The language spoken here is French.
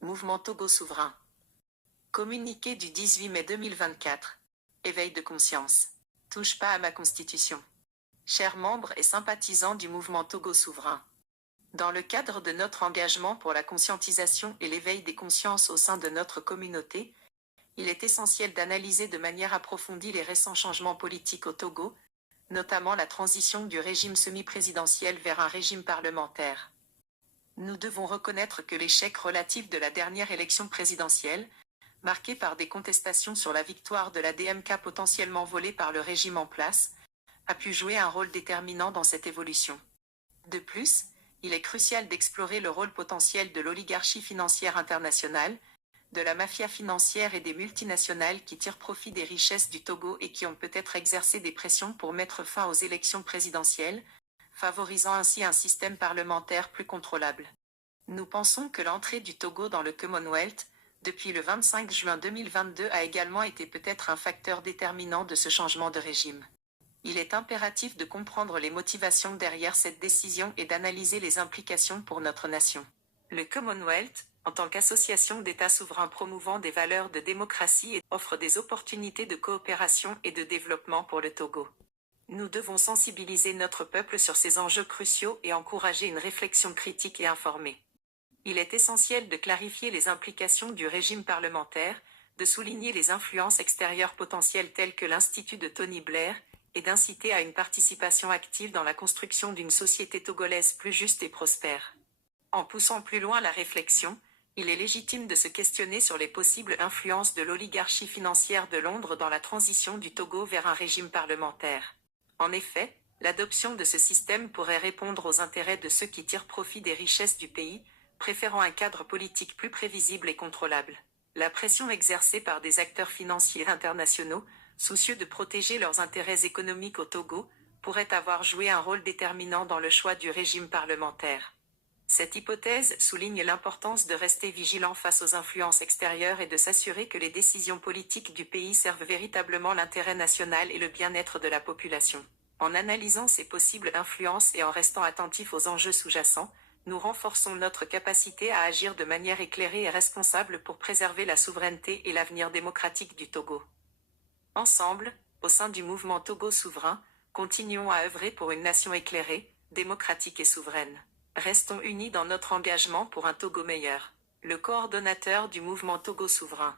Mouvement Togo souverain. Communiqué du 18 mai 2024. Éveil de conscience. Touche pas à ma constitution. Chers membres et sympathisants du mouvement Togo souverain. Dans le cadre de notre engagement pour la conscientisation et l'éveil des consciences au sein de notre communauté, il est essentiel d'analyser de manière approfondie les récents changements politiques au Togo, notamment la transition du régime semi-présidentiel vers un régime parlementaire. Nous devons reconnaître que l'échec relatif de la dernière élection présidentielle, marqué par des contestations sur la victoire de la DMK potentiellement volée par le régime en place, a pu jouer un rôle déterminant dans cette évolution. De plus, il est crucial d'explorer le rôle potentiel de l'oligarchie financière internationale, de la mafia financière et des multinationales qui tirent profit des richesses du Togo et qui ont peut-être exercé des pressions pour mettre fin aux élections présidentielles, favorisant ainsi un système parlementaire plus contrôlable. Nous pensons que l'entrée du Togo dans le Commonwealth, depuis le 25 juin 2022, a également été peut-être un facteur déterminant de ce changement de régime. Il est impératif de comprendre les motivations derrière cette décision et d'analyser les implications pour notre nation. Le Commonwealth, en tant qu'association d'États souverains promouvant des valeurs de démocratie, offre des opportunités de coopération et de développement pour le Togo. Nous devons sensibiliser notre peuple sur ces enjeux cruciaux et encourager une réflexion critique et informée. Il est essentiel de clarifier les implications du régime parlementaire, de souligner les influences extérieures potentielles telles que l'Institut de Tony Blair, et d'inciter à une participation active dans la construction d'une société togolaise plus juste et prospère. En poussant plus loin la réflexion, il est légitime de se questionner sur les possibles influences de l'oligarchie financière de Londres dans la transition du Togo vers un régime parlementaire. En effet, l'adoption de ce système pourrait répondre aux intérêts de ceux qui tirent profit des richesses du pays, préférant un cadre politique plus prévisible et contrôlable. La pression exercée par des acteurs financiers internationaux, soucieux de protéger leurs intérêts économiques au Togo, pourrait avoir joué un rôle déterminant dans le choix du régime parlementaire. Cette hypothèse souligne l'importance de rester vigilant face aux influences extérieures et de s'assurer que les décisions politiques du pays servent véritablement l'intérêt national et le bien-être de la population. En analysant ces possibles influences et en restant attentifs aux enjeux sous-jacents, nous renforçons notre capacité à agir de manière éclairée et responsable pour préserver la souveraineté et l'avenir démocratique du Togo. Ensemble, au sein du mouvement Togo souverain, continuons à œuvrer pour une nation éclairée, démocratique et souveraine. Restons unis dans notre engagement pour un Togo meilleur. Le coordonnateur du mouvement Togo souverain.